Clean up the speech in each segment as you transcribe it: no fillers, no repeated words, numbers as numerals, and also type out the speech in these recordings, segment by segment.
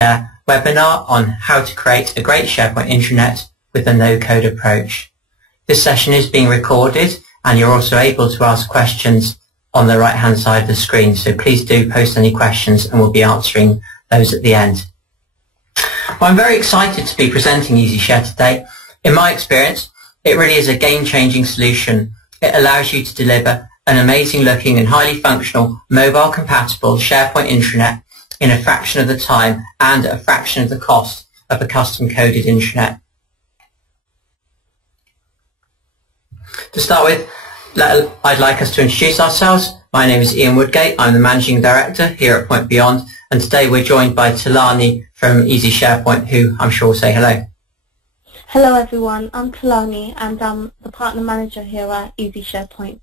webinar on how to create a great SharePoint intranet with a no-code approach. This session is being recorded and you're also able to ask questions on the right-hand side of the screen, so please do post any questions and we'll be answering those at the end. Well, I'm very excited to be presenting EasyShare today. In my experience, it really is a game-changing solution. It allows you to deliver an amazing-looking and highly functional, mobile-compatible SharePoint intranet in a fraction of the time and a fraction of the cost of a custom-coded intranet. To start with, I'd like us to introduce ourselves. My name is Ian Woodgate. I'm the Managing Director here at PointBeyond, and today we're joined by Talani from EasySharePoint, who I'm sure will say hello. Hello everyone, I'm Talani and I'm the Partner Manager here at EasySharePoint.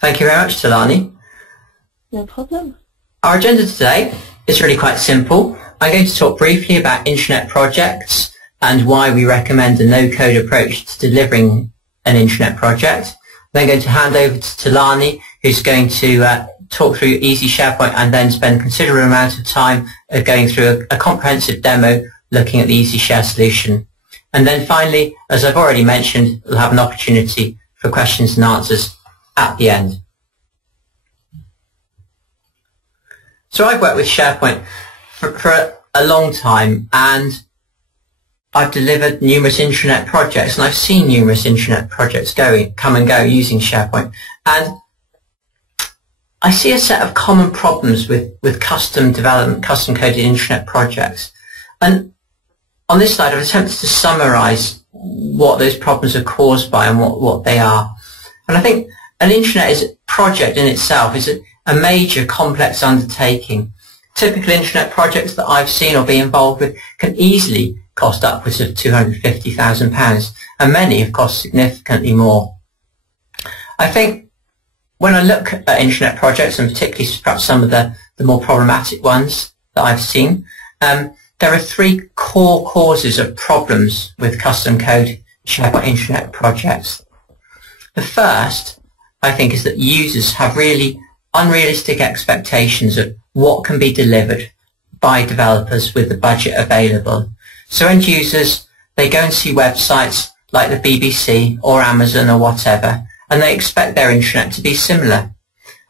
Thank you very much, Talani. No problem. Our agenda today is really quite simple. I'm going to talk briefly about intranet projects and why we recommend a no-code approach to delivering an intranet project. I'm then going to hand over to Talani, who's going to talk through EasySharePoint and then spend a considerable amount of time going through a comprehensive demo looking at the EasyShare solution. And then finally, as I've already mentioned, we'll have an opportunity for questions and answers at the end. So I've worked with SharePoint for a long time, and I've delivered numerous intranet projects, and I've seen numerous intranet projects come and go using SharePoint. And I see a set of common problems with custom development, custom coded intranet projects. And on this slide, I've attempted to summarize what those problems are caused by and what they are. And I think an intranet project in itself is a major complex undertaking. Typical intranet projects that I've seen or be involved with can easily cost upwards of £250,000, and many have cost significantly more. I think when I look at intranet projects, and particularly perhaps some of the more problematic ones that I've seen, there are three core causes of problems with custom code SharePoint intranet projects. The first, I think, is that users have really unrealistic expectations of what can be delivered by developers with the budget available. So end users, they go and see websites like the BBC or Amazon or whatever, and they expect their intranet to be similar.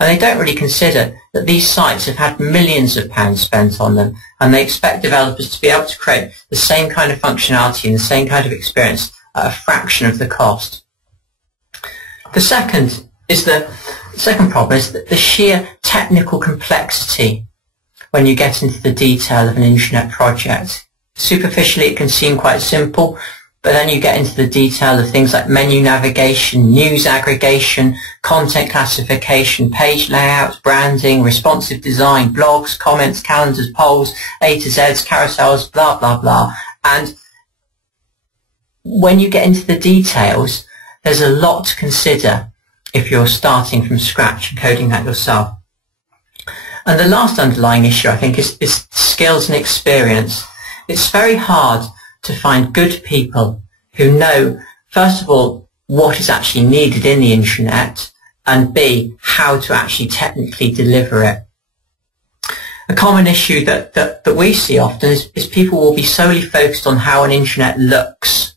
And they don't really consider that these sites have had millions of pounds spent on them, and they expect developers to be able to create the same kind of functionality and the same kind of experience at a fraction of the cost. The second problem is the sheer technical complexity when you get into the detail of an intranet project. Superficially, it can seem quite simple, but then you get into the detail of things like menu navigation, news aggregation, content classification, page layouts, branding, responsive design, blogs, comments, calendars, polls, A to Zs, carousels, blah, blah, blah. And when you get into the details, there's a lot to consider if you're starting from scratch and coding that yourself. And the last underlying issue, I think, is skills and experience. It's very hard to find good people who know, first of all, what is actually needed in the intranet, and B, how to actually technically deliver it. A common issue that we see often is people will be solely focused on how an intranet looks.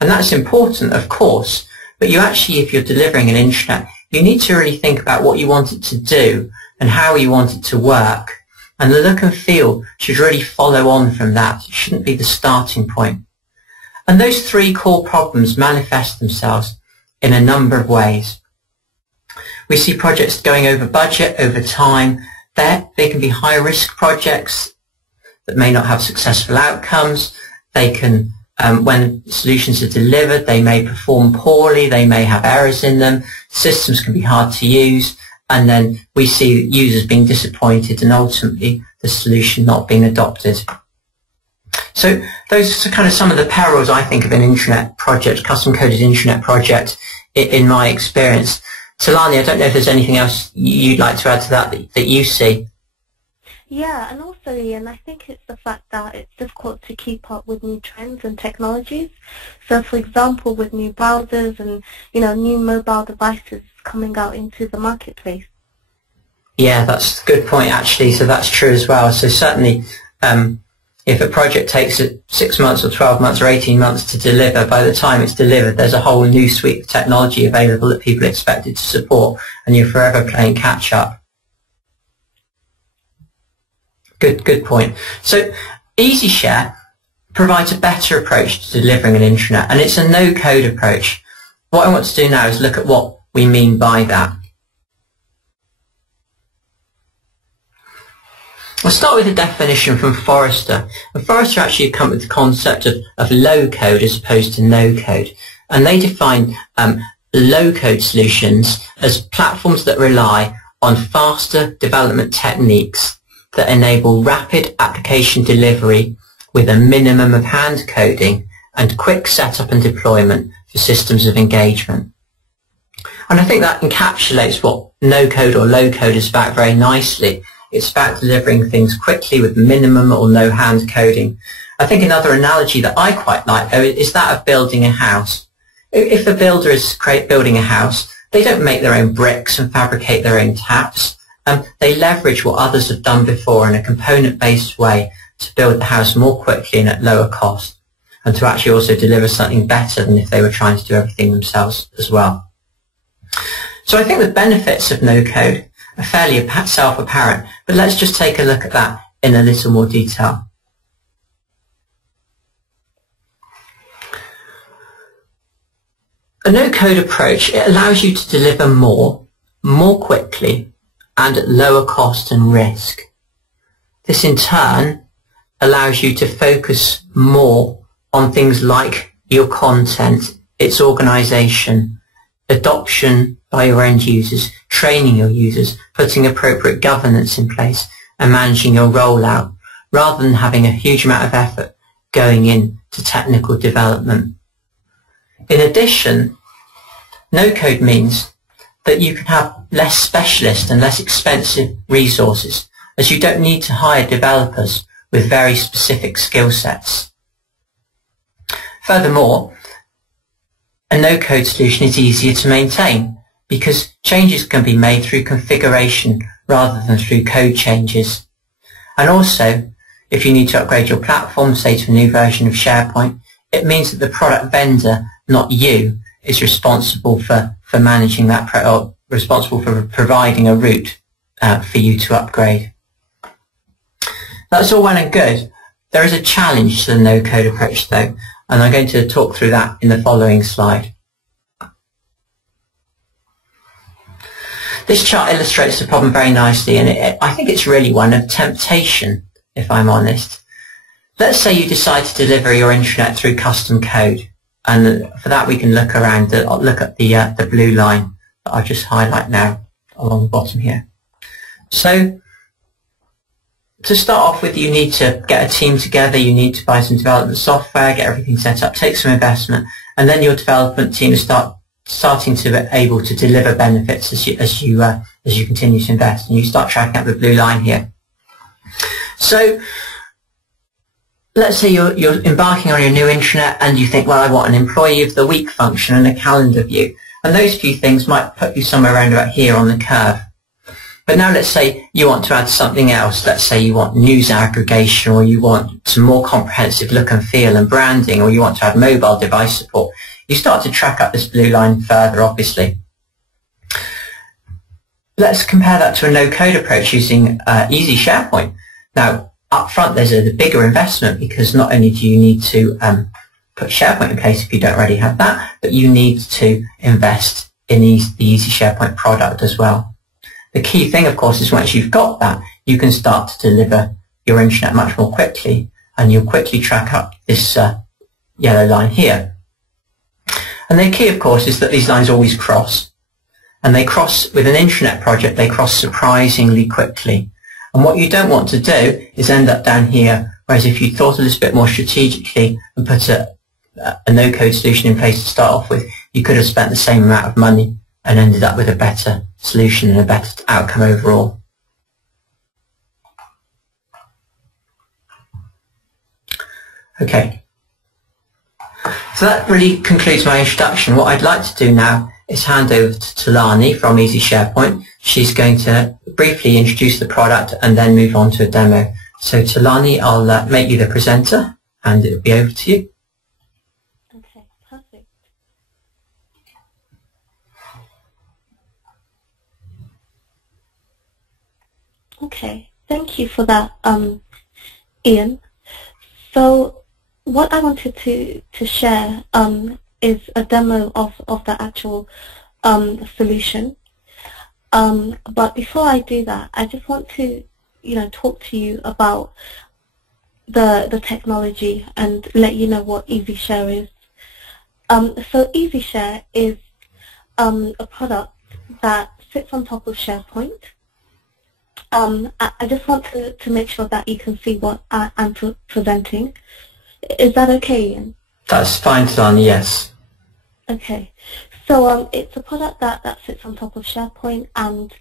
And that's important, of course, but you actually, if you're delivering an intranet, you need to really think about what you want it to do and how you want it to work. And the look and feel should really follow on from that. It shouldn't be the starting point. And those three core problems manifest themselves in a number of ways. We see projects going over budget, over time. They can be high-risk projects that may not have successful outcomes. They can, when solutions are delivered, they may perform poorly. They may have errors in them. Systems can be hard to use. And then we see users being disappointed and ultimately the solution not being adopted. So those are kind of some of the perils, I think, of an intranet project, custom-coded intranet project, in my experience. Talani, I don't know if there's anything else you'd like to add to that you see. Yeah, and also, Ian, I think it's the fact that it's difficult to keep up with new trends and technologies. So, for example, with new browsers and, new mobile devices coming out into the marketplace. Yeah, that's a good point, actually. So that's true as well. So certainly If a project takes 6 months or 12 months or 18 months to deliver, by the time it's delivered, there's a whole new suite of technology available that people expected to support, and you're forever playing catch up. Good point. So EasyShare provides a better approach to delivering an intranet, and it's a no-code approach. What I want to do now is look at what we mean by that. I'll start with a definition from Forrester. And Forrester actually come with the concept of low code as opposed to no code. And they define low code solutions as platforms that rely on faster development techniques that enable rapid application delivery with a minimum of hand coding and quick setup and deployment for systems of engagement. And I think that encapsulates what no code or low code is about very nicely. It's about delivering things quickly with minimum or no hand coding. I think another analogy that I quite like, though, is that of building a house. If a builder is building a house, they don't make their own bricks and fabricate their own taps. They leverage what others have done before in a component-based way to build the house more quickly and at lower cost, and to actually also deliver something better than if they were trying to do everything themselves as well. So I think the benefits of no code are fairly self-apparent, but let's just take a look at that in a little more detail. A no-code approach, it allows you to deliver more quickly, and at lower cost and risk. This in turn allows you to focus more on things like your content, its organization, adoption by your end users, training your users, putting appropriate governance in place, and managing your rollout, rather than having a huge amount of effort going into technical development. In addition, no-code means that you can have less specialist and less expensive resources, as you don't need to hire developers with very specific skill sets. Furthermore, a no-code solution is easier to maintain because changes can be made through configuration rather than through code changes. And also, if you need to upgrade your platform, say to a new version of SharePoint, it means that the product vendor, not you, is responsible for managing that, or responsible for providing a route for you to upgrade. That's all well and good. There is a challenge to the no-code approach though, and I'm going to talk through that in the following slide. This chart illustrates the problem very nicely, and I think it's really one of temptation, if I'm honest. Let's say you decide to deliver your intranet through custom code, and for that we can look around, look at the blue line that I'll just highlight now along the bottom here. So, to start off with, you need to get a team together, you need to buy some development software, get everything set up, take some investment, and then your development team is starting to be able to deliver benefits as you continue to invest, and you start tracking up the blue line here. So let's say you're embarking on your new intranet and you think, well, I want an employee of the week function and a calendar view, and those few things might put you somewhere around about here on the curve. But now let's say you want to add something else. Let's say you want news aggregation, or you want some more comprehensive look and feel and branding, or you want to add mobile device support. You start to track up this blue line further, obviously. Let's compare that to a no-code approach using EasySharePoint. Now, up front, there's the bigger investment, because not only do you need to put SharePoint in place if you don't already have that, but you need to invest in the EasySharePoint product as well. The key thing, of course, is once you've got that, you can start to deliver your intranet much more quickly, and you'll quickly track up this yellow line here. And the key, of course, is that these lines always cross. And they cross, with an intranet project, they cross surprisingly quickly. And what you don't want to do is end up down here, whereas if you thought a little bit more strategically and put a no-code solution in place to start off with, you could have spent the same amount of money and ended up with a better solution and a better outcome overall. Okay. So that really concludes my introduction. What I'd like to do now is hand over to Talani from EasySharePoint. She's going to briefly introduce the product and then move on to a demo So Talani, I'll make you the presenter and it'll be over to you. Okay, perfect. Okay, thank you for that, Ian. So what I wanted to share is a demo of the actual solution. But before I do that, I just want to talk to you about the technology and let you know what EasyShare is. So EasyShare is a product that sits on top of SharePoint. I just want to make sure that you can see what I'm presenting. Is that okay, Ian? That's fine, Talani, yes. Okay. So it's a product that sits on top of SharePoint and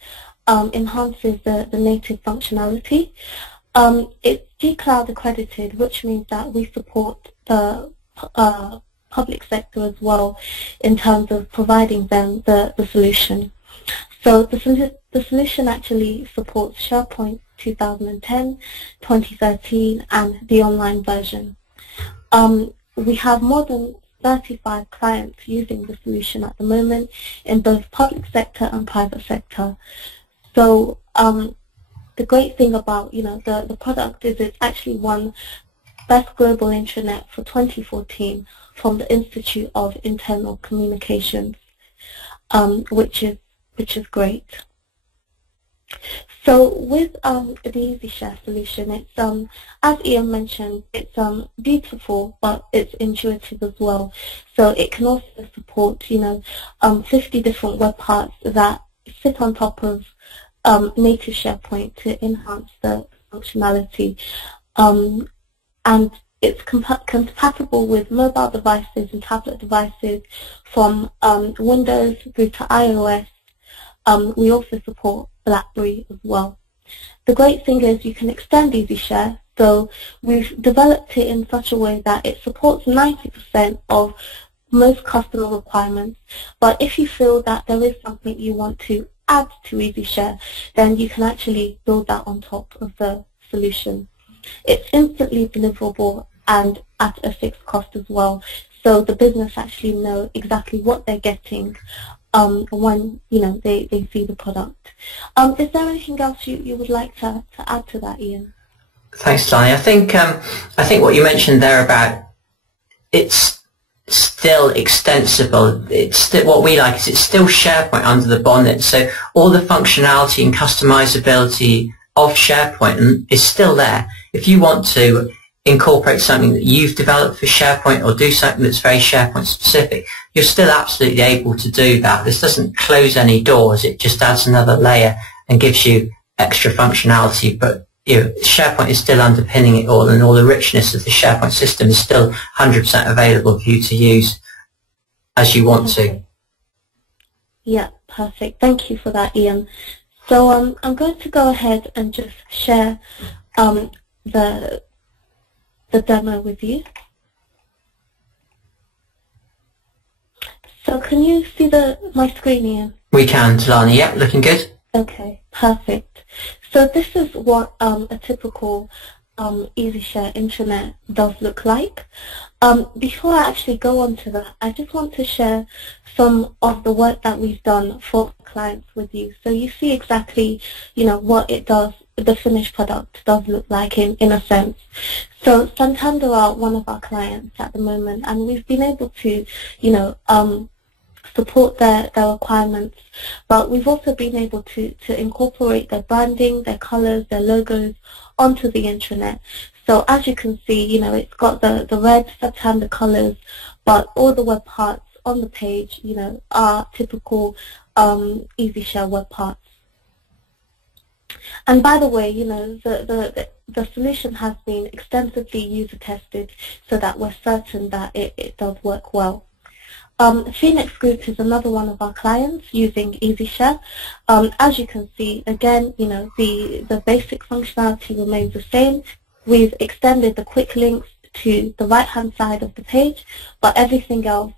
enhances the native functionality. It's G-Cloud accredited, which means that we support the public sector as well in terms of providing them the solution. So the solution actually supports SharePoint 2010, 2013, and the online version. We have more than 35 clients using the solution at the moment in both public sector and private sector. So the great thing about the product is it's actually won Best Global Intranet for 2014 from the Institute of Internal Communications, which is great. So with the EasyShare solution, it's as Ian mentioned, it's beautiful, but it's intuitive as well. So it can also support 50 different web parts that sit on top of native SharePoint to enhance the functionality, and it's compatible with mobile devices and tablet devices from Windows through to iOS. We also support BlackBerry as well. The great thing is you can extend EasyShare, so we've developed it in such a way that it supports 90% of most customer requirements, but if you feel that there is something you want to add to EasyShare, then you can actually build that on top of the solution. It's instantly deliverable and at a fixed cost as well, so the business actually know exactly what they're getting when they see the product. Is there anything else you would like to add to that, Ian? Thanks, Tanya. I think what you mentioned there about it's still extensible. It's still, what we like is it's still SharePoint under the bonnet. So all the functionality and customizability of SharePoint is still there. If you want to incorporate something that you've developed for SharePoint or do something that's very SharePoint specific, you're still absolutely able to do that. This doesn't close any doors. It just adds another layer and gives you extra functionality. But SharePoint is still underpinning it all, and all the richness of the SharePoint system is still 100% available for you to use as you want to. Yeah, perfect. Thank you for that, Ian. So I'm going to go ahead and just share the demo with you. So can you see my screen, Ian? We can, Talani. Yep, looking good. Okay, perfect. So this is what a typical EasyShare intranet does look like. Before I actually go on to that, I just want to share some of the work that we've done for clients with you. So you see exactly, what it does, the finished product does look like in a sense. So Santander are one of our clients at the moment, and we've been able to, support their requirements, but we've also been able to incorporate their branding, their colors, their logos onto the intranet. So as you can see, it's got the red Santander colors, but all the web parts on the page, are typical EasyShare web parts. And by the way, the solution has been extensively user tested so that we're certain that it does work well. Phoenix Group is another one of our clients using EasyShare. As you can see, again, the basic functionality remains the same. We've extended the quick links to the right-hand side of the page, but everything else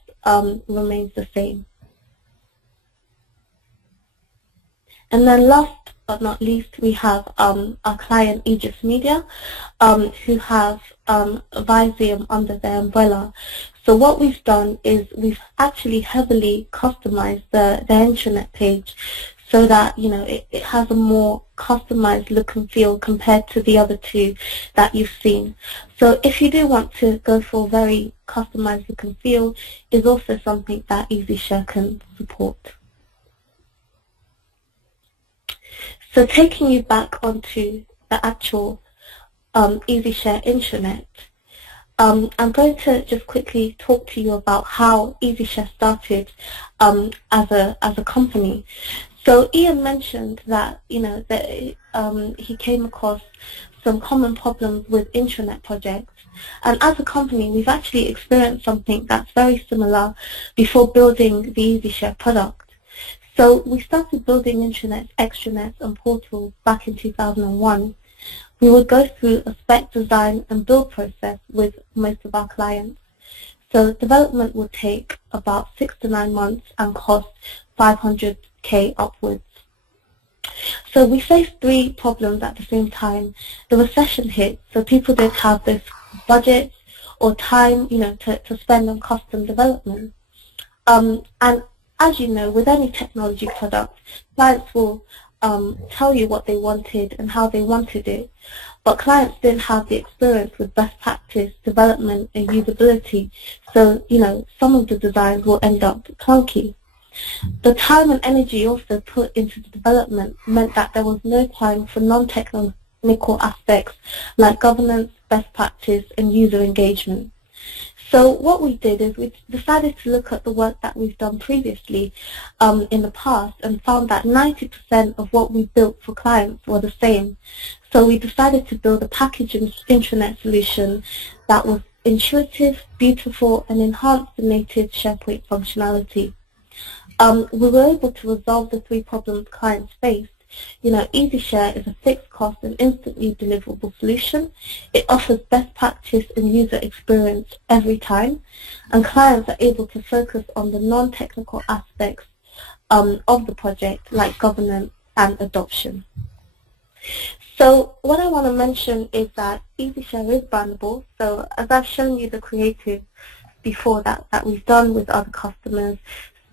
remains the same. And then last but not least, we have our client Aegis Media, who have Visium under their umbrella. So what we've done is we've actually heavily customized the intranet page so that, you know, it has a more customized look and feel compared to the other two that you've seen. So if you do want to go for a very customized look and feel, is also something that EasyShare can support. So taking you back onto the actual EasyShare intranet, I'm going to just quickly talk to you about how EasyShare started as a company. So Ian mentioned that, you know, that he came across some common problems with intranet projects, and as a company we've actually experienced something that's very similar before building the EasyShare product. So we started building intranets, extranets and portals back in 2001. We would go through a spec design and build process with most of our clients. So development would take about 6 to 9 months and cost 500K upwards. So we faced 3 problems at the same time. The recession hit, so people didn't have this budget or time, you know, to spend on custom development. And as you know, with any technology product, clients will tell you what they wanted and how they wanted it, but clients didn't have the experience with best practice, development and usability, so, you know, some of the designs will end up clunky. The time and energy also put into the development meant that there was no time for non-technical aspects like governance, best practice and user engagement. So what we did is we decided to look at the work that we've done previously in the past and found that 90% of what we built for clients were the same. So we decided to build a package intranet solution that was intuitive, beautiful and enhanced the native SharePoint functionality. We were able to resolve the 3 problems clients faced. You know, EasyShare is a fixed cost and instantly deliverable solution. It offers best practice and user experience every time, and clients are able to focus on the non-technical aspects of the project, like governance and adoption. So what I want to mention is that EasyShare is brandable. So as I've shown you the creative before that we've done with other customers,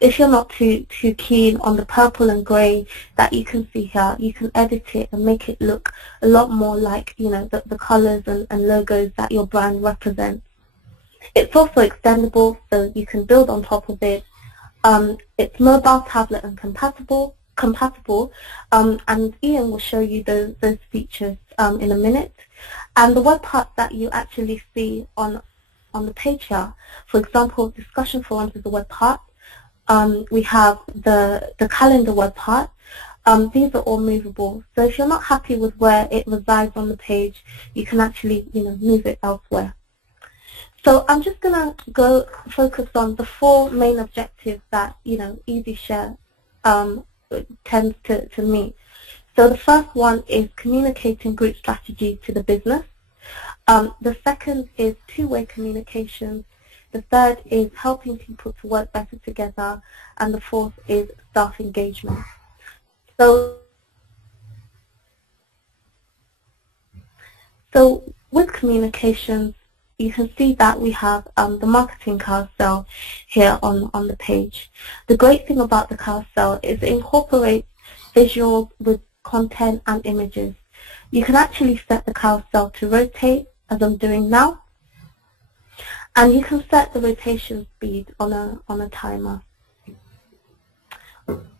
if you're not too keen on the purple and grey that you can see here, you can edit it and make it look a lot more like, you know, the colours and logos that your brand represents. It's also extendable, so you can build on top of it. It's mobile, tablet and compatible, and Ian will show you those features in a minute. And the web parts that you actually see on the page here, for example, discussion forums is a web part. We have the calendar web part. These are all movable. So if you're not happy with where it resides on the page, you can actually, you know, move it elsewhere. So I'm just going to go focus on the 4 main objectives that, you know, EasyShare tends to meet. So the first one is communicating group strategy to the business. The second is two-way communications. The third is helping people to work better together, and the fourth is staff engagement. So with communications, you can see that we have the marketing carousel here on the page. The great thing about the carousel is it incorporates visuals with content and images. You can actually set the carousel to rotate, as I'm doing now. And you can set the rotation speed on a timer.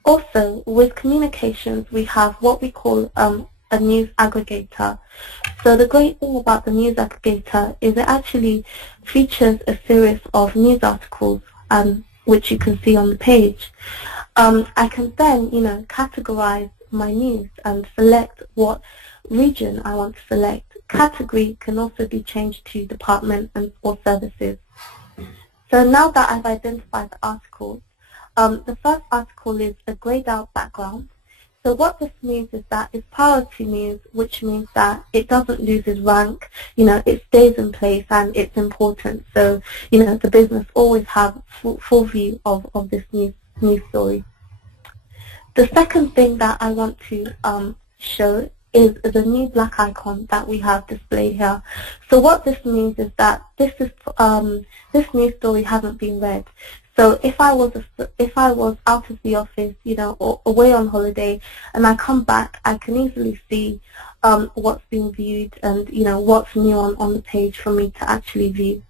Also, with communications, we have what we call a news aggregator. So the great thing about the news aggregator is it actually features a series of news articles, which you can see on the page. I can then, you know, categorize my news and select what region I want to select. Category can also be changed to department or services. So now that I've identified the articles, the first article is a grayed out background. So what this means is that it's priority news, which means that it doesn't lose its rank, you know, it stays in place and it's important. So, you know, the business always have full view of this news story. The second thing that I want to show is the new black icon that we have displayed here. So what this means is that this news story hasn't been read. So if I was out of the office, or away on holiday, and I come back, I can easily see what's being viewed and what's new on the page for me to actually view.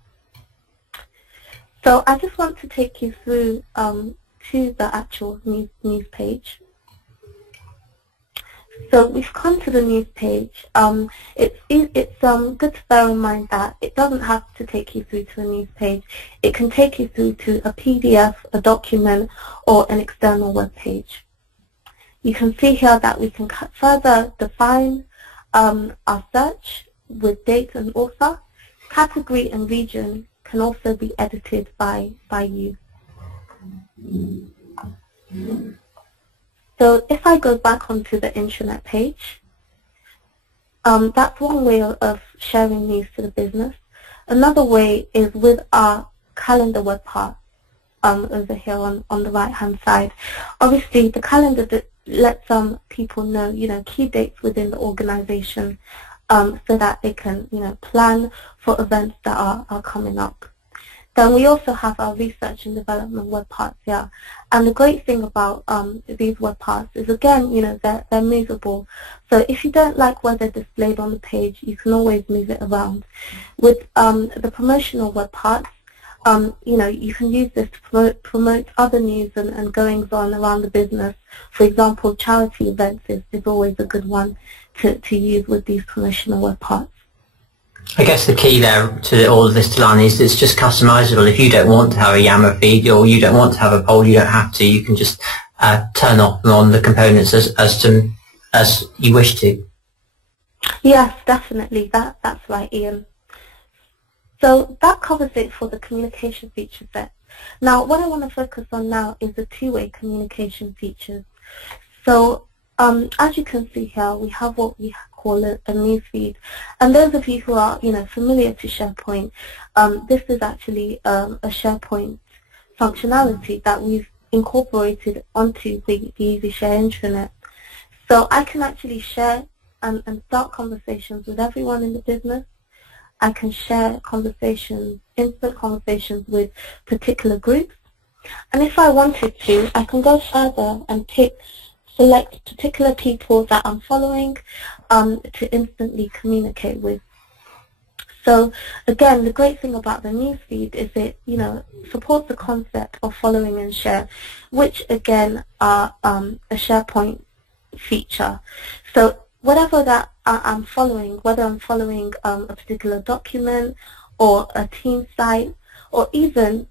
So I just want to take you through to the actual news page. So we've come to the news page. It's good to bear in mind that it doesn't have to take you through to a news page. It can take you through to a PDF, a document, or an external web page. You can see here that we can further define our search with date and author. Category and region can also be edited by you. So if I go back onto the intranet page, that's one way of sharing news to the business. Another way is with our calendar web part over here on the right-hand side. Obviously, the calendar that lets people know, key dates within the organization so that they can, plan for events that are coming up. Then we also have our research and development web parts here. And the great thing about these web parts is, again, they're movable. So if you don't like where they're displayed on the page, you can always move it around. With the promotional web parts, you can use this to promote other news and goings on around the business. For example, charity events is always a good one to use with these promotional web parts. I guess the key there to all of this, Delani, is it's just customizable. If you don't want to have a Yammer feed or you don't want to have a poll, you don't have to. You can just turn off and on the components as you wish to. Yes, definitely. That's right, Ian. So that covers it for the communication feature set. Now, what I want to focus on now is the two-way communication features. So as you can see here, we have what we call a news feed. And those of you who are familiar to SharePoint, this is actually a SharePoint functionality that we've incorporated onto the EasyShare intranet. So I can actually share and start conversations with everyone in the business. I can share conversations, instant conversations with particular groups. And if I wanted to, I can go further and select particular people that I'm following to instantly communicate with. So again, the great thing about the newsfeed is it, supports the concept of following and share, which again are a SharePoint feature. So whatever that I'm following, whether I'm following a particular document or a team site, or even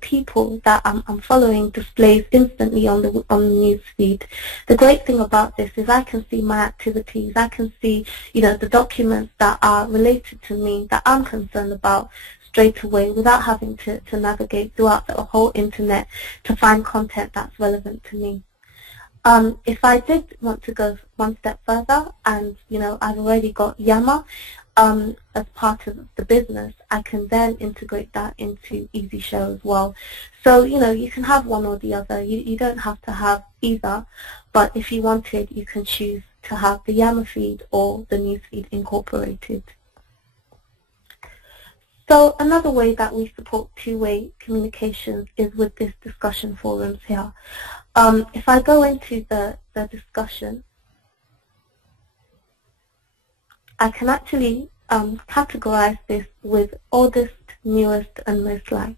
people that I'm following displays instantly on the news feed. The great thing about this is I can see my activities. I can see the documents that are related to me that I'm concerned about straight away without having to navigate throughout the whole internet to find content that's relevant to me. If I did want to go one step further and I've already got Yammer as part of the business, I can then integrate that into EasyShare as well. So you can have one or the other. You don't have to have either, but if you wanted, you can choose to have the Yammer feed or the news feed incorporated. So another way that we support two-way communications is with this discussion forums here. If I go into the discussion, I can actually categorize this with oldest, newest, and most liked.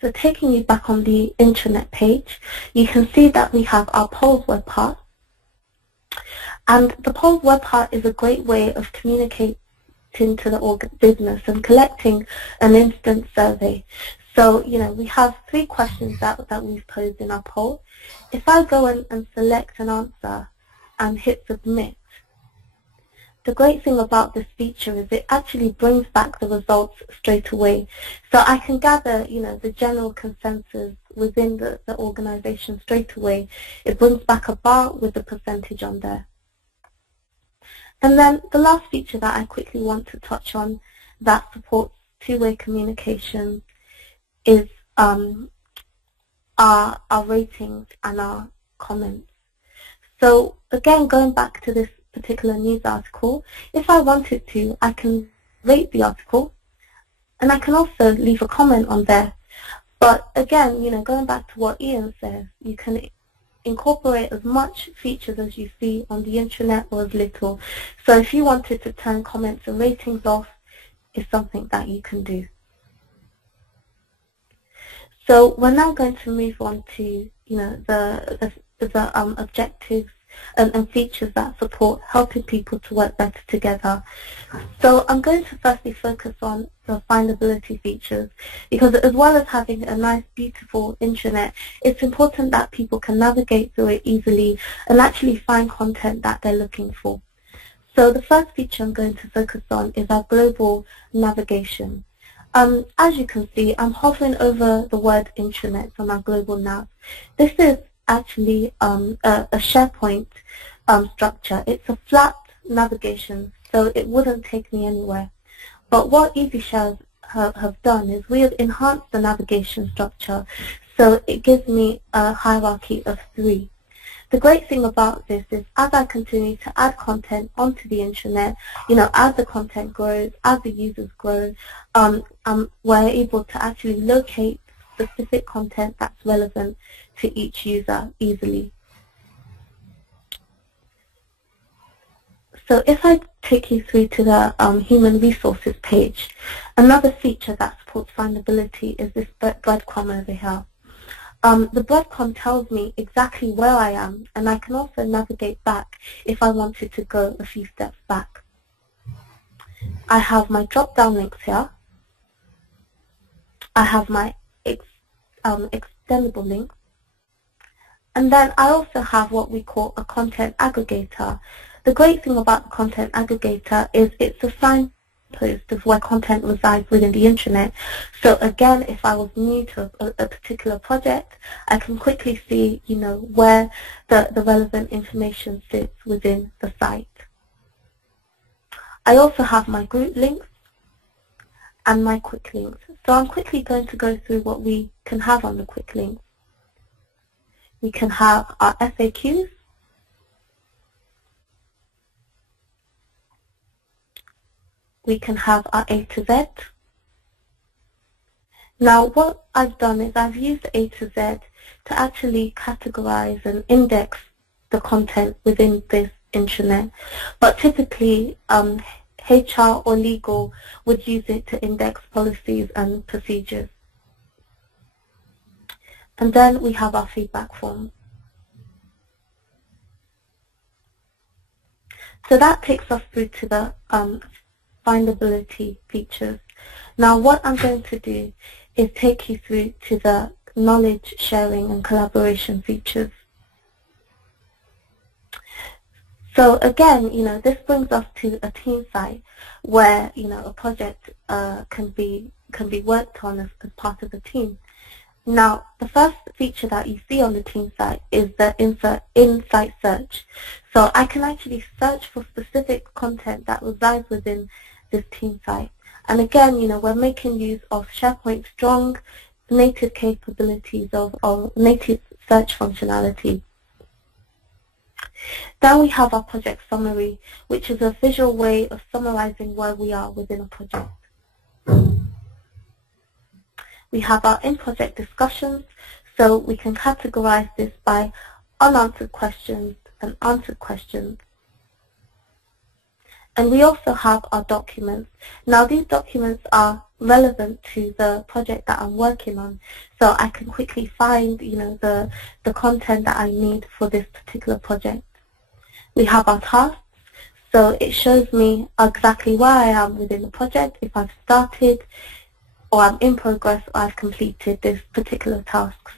So taking you back on the intranet page, you can see that we have our polls web part. And the polls web part is a great way of communicating to the business and collecting an instant survey. So, we have 3 questions that we've posed in our poll. If I go and select an answer and hit submit, the great thing about this feature is it actually brings back the results straight away. So I can gather, the general consensus within the organization straight away. It brings back a bar with the percentage on there. And then the last feature that I quickly want to touch on that supports two-way communication is our ratings and our comments. So again, going back to this particular news article, if I wanted to, I can rate the article, and I can also leave a comment on there. But again, going back to what Ian says, you can incorporate as much features as you see on the intranet or as little. So if you wanted to turn comments and ratings off, it's something that you can do. So we're now going to move on to the objectives and features that support helping people to work better together. So I'm going to firstly focus on the findability features, because as well as having a nice, beautiful intranet, it's important that people can navigate through it easily and actually find content that they're looking for. So the first feature I'm going to focus on is our global navigation. As you can see, I'm hovering over the word intranet on our global nav. This is actually a SharePoint structure. It's a flat navigation, so it wouldn't take me anywhere. But what EasyShare have done is we have enhanced the navigation structure, so it gives me a hierarchy of 3. The great thing about this is as I continue to add content onto the intranet, as the content grows, as the users grow, we're able to actually locate specific content that's relevant to each user easily. So if I take you through to the human resources page, another feature that supports findability is this breadcrumb over here. The breadcrumb tells me exactly where I am, and I can also navigate back if I wanted to go a few steps back. I have my drop-down links here. I have my extendable links. And then I also have what we call a content aggregator. The great thing about the content aggregator is it's a signpost of where content resides within the intranet. So again, if I was new to a particular project, I can quickly see, where the relevant information sits within the site. I also have my group links and my quick links. So I'm quickly going to go through what we can have on the quick links. We can have our FAQs. We can have our A to Z. Now what I've done is I've used A to Z to actually categorize and index the content within this intranet. But typically HR or legal would use it to index policies and procedures. And then we have our feedback form. So that takes us through to the findability features. Now what I'm going to do is take you through to the knowledge sharing and collaboration features. So again, this brings us to a team site where, a project can be worked on as part of the team. Now, the first feature that you see on the team site is the insight search. So I can actually search for specific content that resides within this team site. And again, we're making use of SharePoint's strong native capabilities of native search functionality. Then we have our project summary, which is a visual way of summarizing where we are within a project. We have our in-project discussions, so we can categorize this by unanswered questions and answered questions. And we also have our documents. Now these documents are relevant to the project that I'm working on, so I can quickly find the content that I need for this particular project. We have our tasks, so it shows me exactly where I am within the project, if I've started, or I'm in progress, or I've completed this particular task.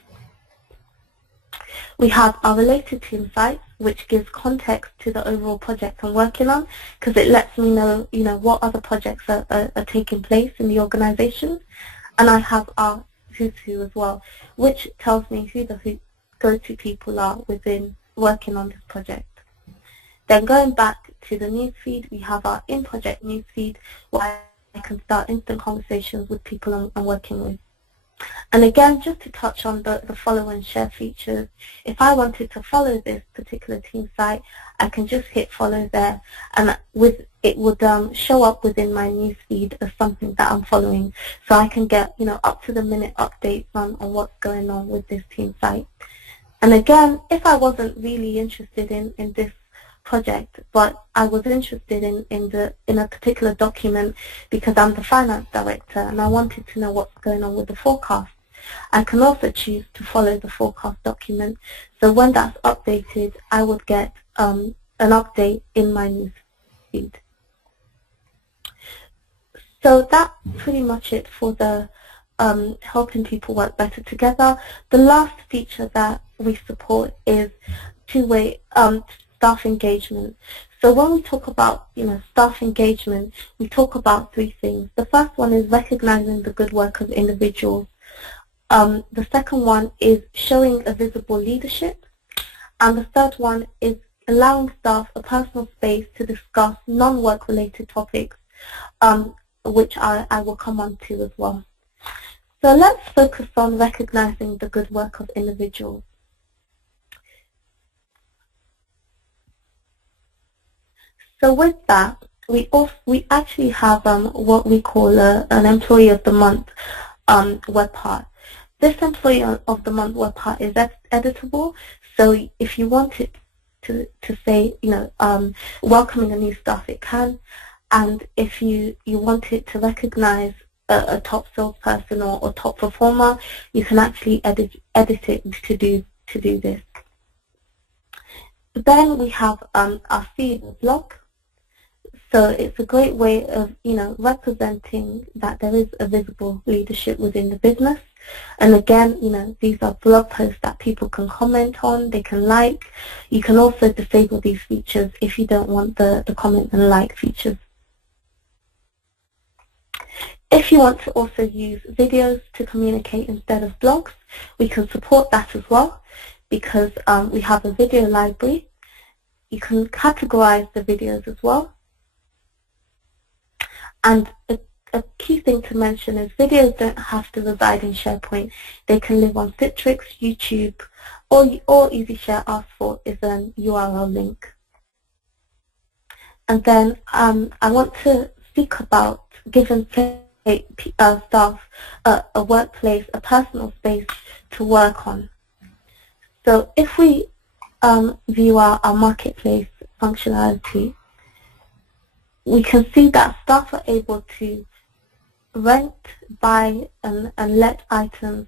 We have our related to insights, which gives context to the overall project I'm working on, because it lets me know, what other projects are taking place in the organization. And I have our who's who as well, which tells me who the go-to people are within working on this project. Then going back to the newsfeed, we have our in-project newsfeed, where I can start instant conversations with people I'm working with. And again, just to touch on the follow and share features, if I wanted to follow this particular team site, I can just hit follow there, and it would show up within my newsfeed as something that I'm following, so I can get up to the minute updates on what's going on with this team site. And again, if I wasn't really interested in this project, but I was interested in a particular document because I'm the finance director and I wanted to know what's going on with the forecast, I can also choose to follow the forecast document. So when that's updated, I would get an update in my news feed. So that's pretty much it for the helping people work better together. The last feature that we support is two-way staff engagement. So when we talk about staff engagement, we talk about three things. The first one is recognizing the good work of individuals. The second one is showing a visible leadership. And the third one is allowing staff a personal space to discuss non-work related topics, which I will come on to as well. So let's focus on recognizing the good work of individuals. So with that, we actually have what we call an Employee of the Month web part. This Employee of the Month web part is editable. So if you want it to say, welcoming a new staff, it can. And if you want it to recognize a top salesperson or top performer, you can actually edit it to do this. Then we have our feed blog. So it's a great way of representing that there is a visible leadership within the business. And again, these are blog posts that people can comment on, they can like. You can also disable these features if you don't want the comment and like features. If you want to also use videos to communicate instead of blogs, we can support that as well, because we have a video library. You can categorize the videos as well. And a key thing to mention is videos don't have to reside in SharePoint. They can live on Citrix, YouTube, or EasyShare asks for is an URL link. And then I want to speak about giving staff a workplace, a personal space to work on. So if we view our marketplace functionality, we can see that staff are able to rent, buy, and let items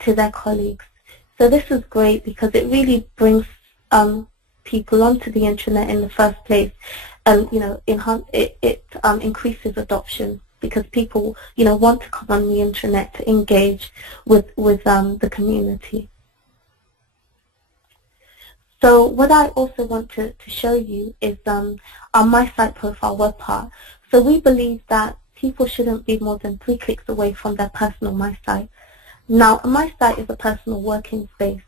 to their colleagues. So this is great because it really brings people onto the intranet in the first place, and it increases adoption because people want to come on the intranet to engage with the community. So what I also want to show you is our My Site profile web part. So we believe that people shouldn't be more than 3 clicks away from their personal My Site. Now, a My Site is a personal working space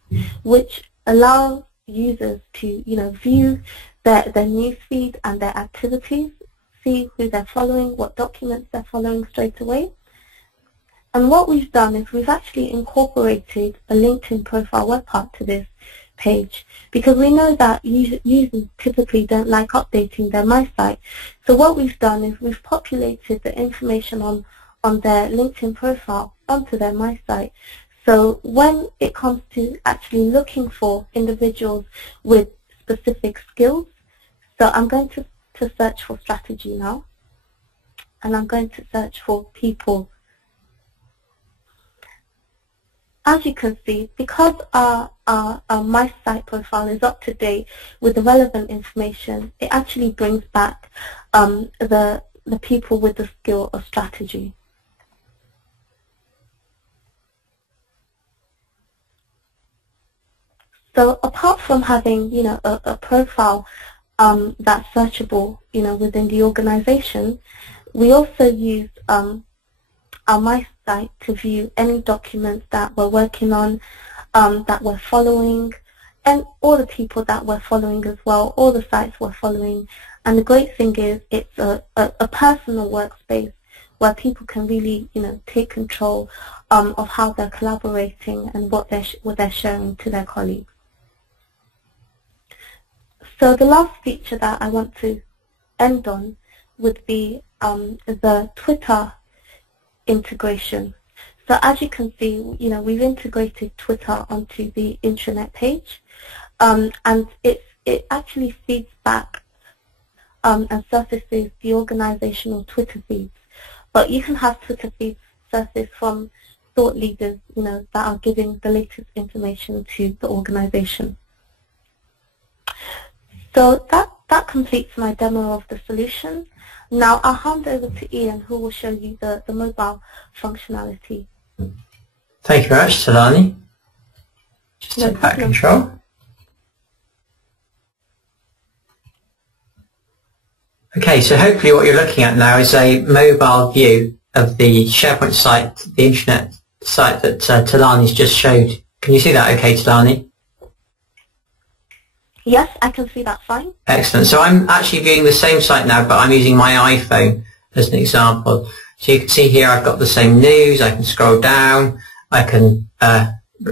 which allows users to view their newsfeed and their activities, see who they're following, what documents they're following straight away. And what we've done is we've actually incorporated a LinkedIn profile web part to this page, because we know that users typically don't like updating their My Site. So what we've done is we've populated the information on their LinkedIn profile onto their My Site. So when it comes to actually looking for individuals with specific skills, so I'm going to search for strategy now, and I'm going to search for people. As you can see, because our My Site profile is up to date with the relevant information, it actually brings back the people with the skill of strategy. So apart from having a profile that's searchable within the organization, we also use our My Site to view any documents that we're working on, that we're following, and all the people that we're following as well, all the sites we're following. And the great thing is it's a personal workspace where people can really, take control of how they're collaborating and what they're sharing to their colleagues. So the last feature that I want to end on would be the Twitter integration. So as you can see, we've integrated Twitter onto the intranet page, and it actually feeds back and surfaces the organizational Twitter feeds. But you can have Twitter feeds surface from thought leaders, that are giving the latest information to the organization. So that completes my demo of the solution. Now I'll hand over to Ian, who will show you the mobile functionality. Thank you very much, Talani. Just take back control. Okay, so hopefully what you're looking at now is a mobile view of the SharePoint site, the intranet site that Talani's just showed. Can you see that okay, Talani? Yes, I can see that fine. Excellent. So I'm actually viewing the same site now, but I'm using my iPhone as an example. So you can see here I've got the same news. I can scroll down. I can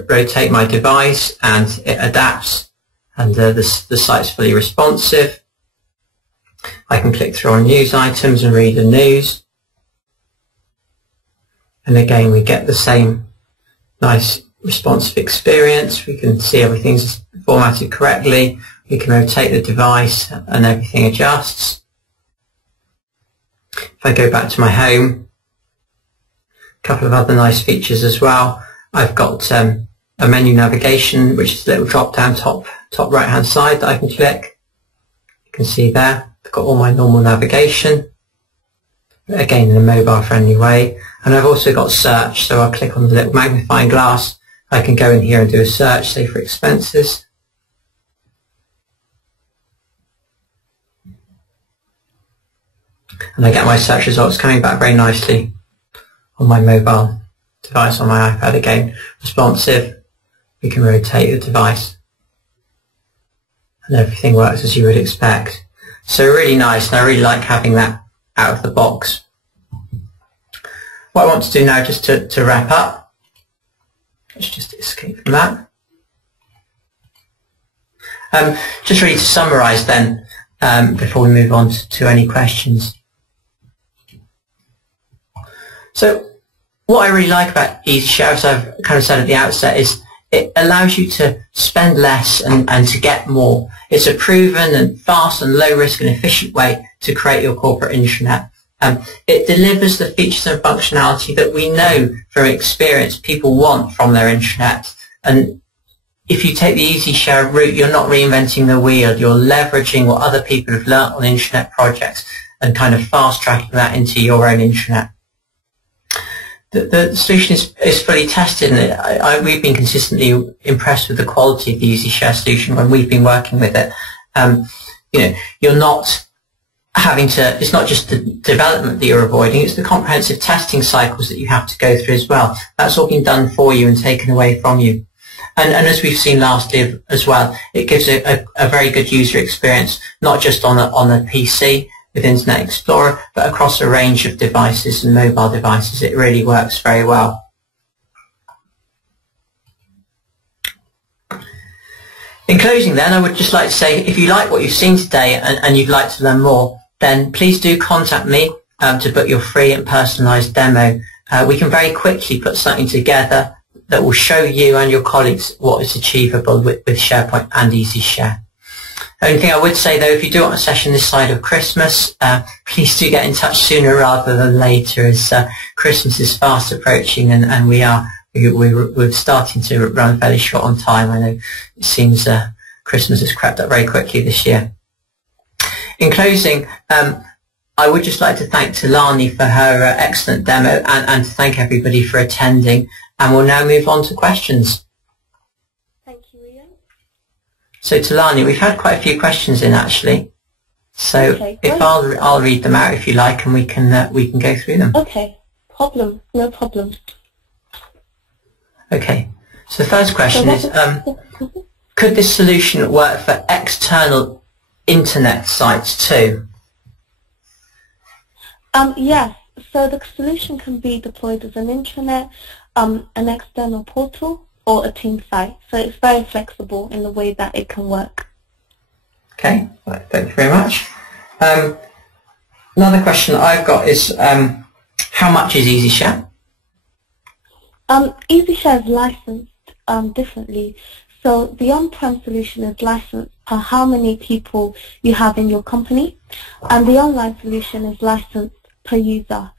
rotate my device and it adapts, and the site's fully responsive. I can click through on news items and read the news. And again, we get the same nice responsive experience. We can see everything's formatted correctly. We can rotate the device and everything adjusts. If I go back to my home, a couple of other nice features as well. I've got a menu navigation, which is a little drop down top right hand side that I can click. You can see there, I've got all my normal navigation, again in a mobile friendly way. And I've also got search, so I'll click on the little magnifying glass. I can go in here and do a search, say for expenses. And I get my search results coming back very nicely on my mobile device, on my iPad again. Responsive, we can rotate the device. And everything works as you would expect. So really nice, and I really like having that out of the box. What I want to do now, just to wrap up, let's just escape from that. Just really to summarise then, before we move on to any questions. So what I really like about EasyShare, as I've kind of said at the outset, is it allows you to spend less and to get more. It's a proven and fast and low risk and efficient way to create your corporate intranet. It delivers the features and functionality that we know from experience people want from their intranet. And if you take the EasyShare route, you're not reinventing the wheel. You're leveraging what other people have learnt on intranet projects and kind of fast tracking that into your own intranet. The solution is fully tested, and we've been consistently impressed with the quality of the EasyShare solution when we've been working with it. You're not having to, it's not just the development that you're avoiding, it's the comprehensive testing cycles that you have to go through as well. That's all been done for you and taken away from you. And as we've seen lastly as well, it gives a very good user experience, not just on a PC with Internet Explorer, but across a range of devices and mobile devices. It really works very well. In closing then, I would just like to say, if you like what you've seen today and you'd like to learn more, then please do contact me to book your free and personalised demo. We can very quickly put something together that will show you and your colleagues what is achievable with SharePoint and EasyShare. The only thing I would say though, if you do want a session this side of Christmas, please do get in touch sooner rather than later, as Christmas is fast approaching and we're starting to run fairly short on time. I know it seems Christmas has crept up very quickly this year. In closing, I would just like to thank Talani for her excellent demo and to thank everybody for attending, and we'll now move on to questions. Thank you, Ian. So Talani, we've had quite a few questions in actually, so okay, if I'll read them out if you like, and we can go through them. Okay, no problem. Okay, so the first question is, could this solution work for external internet sites too? Yes, So the solution can be deployed as an intranet, an external portal, or a team site. So it's very flexible in the way that it can work. Okay, right, thank you very much. Another question that I've got is, how much is EasyShare? EasyShare is licensed differently. So the on-prem solution is licensed per how many people you have in your company, and the online solution is licensed per user.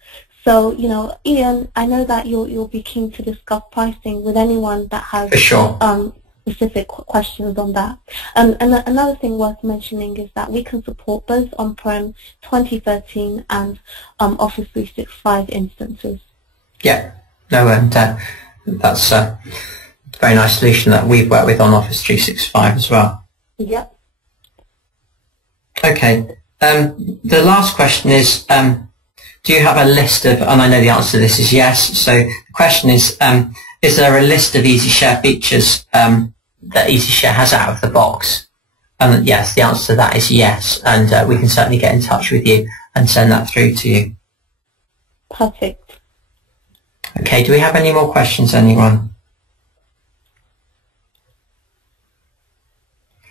So, you know, Ian, I know that you'll be keen to discuss pricing with anyone that has For sure. Specific questions on that. And another thing worth mentioning is that we can support both on-prem 2013 and Office 365 instances. Yeah, no, and that's a very nice solution that we've worked with on Office 365 as well. Yep. Okay, the last question is, do you have a list of, and I know the answer to this is yes, so the question is there a list of EasyShare features that EasyShare has out of the box? And yes, the answer to that is yes, and we can certainly get in touch with you and send that through to you. Perfect. Okay, do we have any more questions, anyone?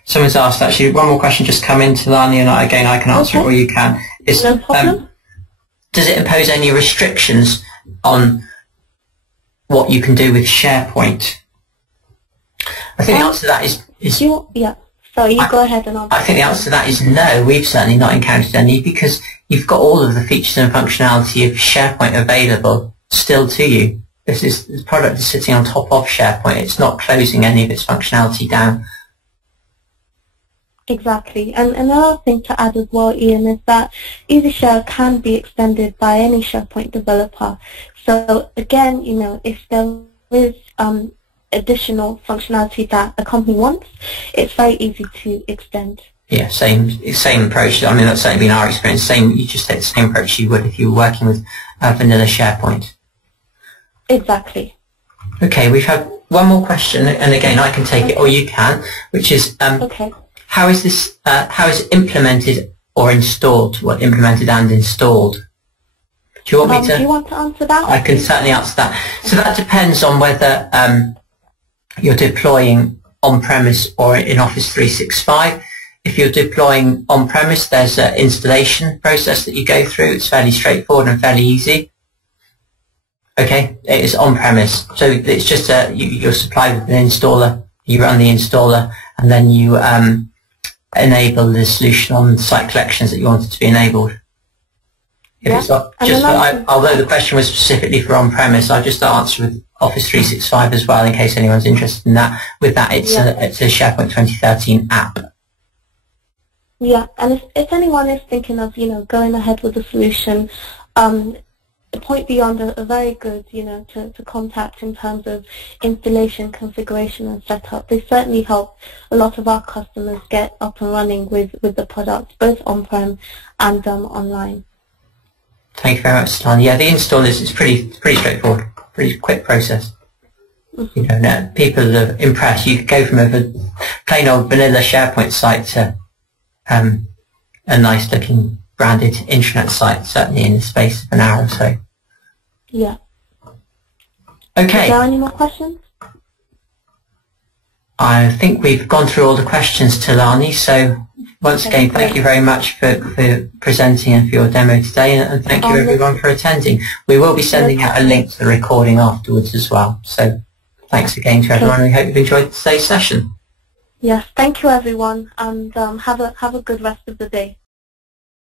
Someone's asked, actually, one more question just come in to Lani, and again, I can answer it or you can. Is, no problem. Does it impose any restrictions on what you can do with SharePoint? I think the answer to that is yeah. So you go ahead and answer. I think the answer to that is no. We've certainly not encountered any, because you've got all of the features and functionality of SharePoint available still to you. This product is sitting on top of SharePoint. It's not closing any of its functionality down. Exactly. And another thing to add as well, Ian, is that EasyShare can be extended by any SharePoint developer. So again, you know, if there is additional functionality that a company wants, it's very easy to extend. Yeah, same approach. I mean, that's certainly been our experience. You just take the same approach you would if you were working with vanilla SharePoint. Exactly. Okay, we've had one more question, and again, I can take it or you can, which is, okay. How is this? How is it implemented or installed? Well, implemented and installed. Do you want me to? Do you want to answer that? I can certainly answer that. So that depends on whether you're deploying on-premise or in Office 365. If you're deploying on-premise, there's an installation process that you go through. It's fairly straightforward and fairly easy. Okay, it is on-premise, so it's just you're supplied with an installer. You run the installer, and then you enable the solution on site collections that you want it to be enabled. If it's not, although the question was specifically for on-premise, I just answer with Office 365 as well, in case anyone's interested in that. With that, it's a SharePoint 2013 app. Yeah, and if anyone is thinking of, you know, going ahead with the solution, PointBeyond are very good, you know, to contact in terms of installation, configuration, and setup. They certainly help a lot of our customers get up and running with the product, both on-prem and online. Thank you very much, Lani. Yeah, the install is pretty straightforward, pretty quick process. You know, now people are impressed. You could go from a plain old vanilla SharePoint site to a nice looking branded intranet site, certainly in the space of an hour or so. Yeah. Okay. Is there any more questions? I think we've gone through all the questions to Lani, so once again, thank you very much for presenting and for your demo today, and thank you everyone for attending. We will be sending out a link to the recording afterwards as well, so thanks again to everyone. We hope you've enjoyed today's session. Yes, thank you everyone, and have a good rest of the day.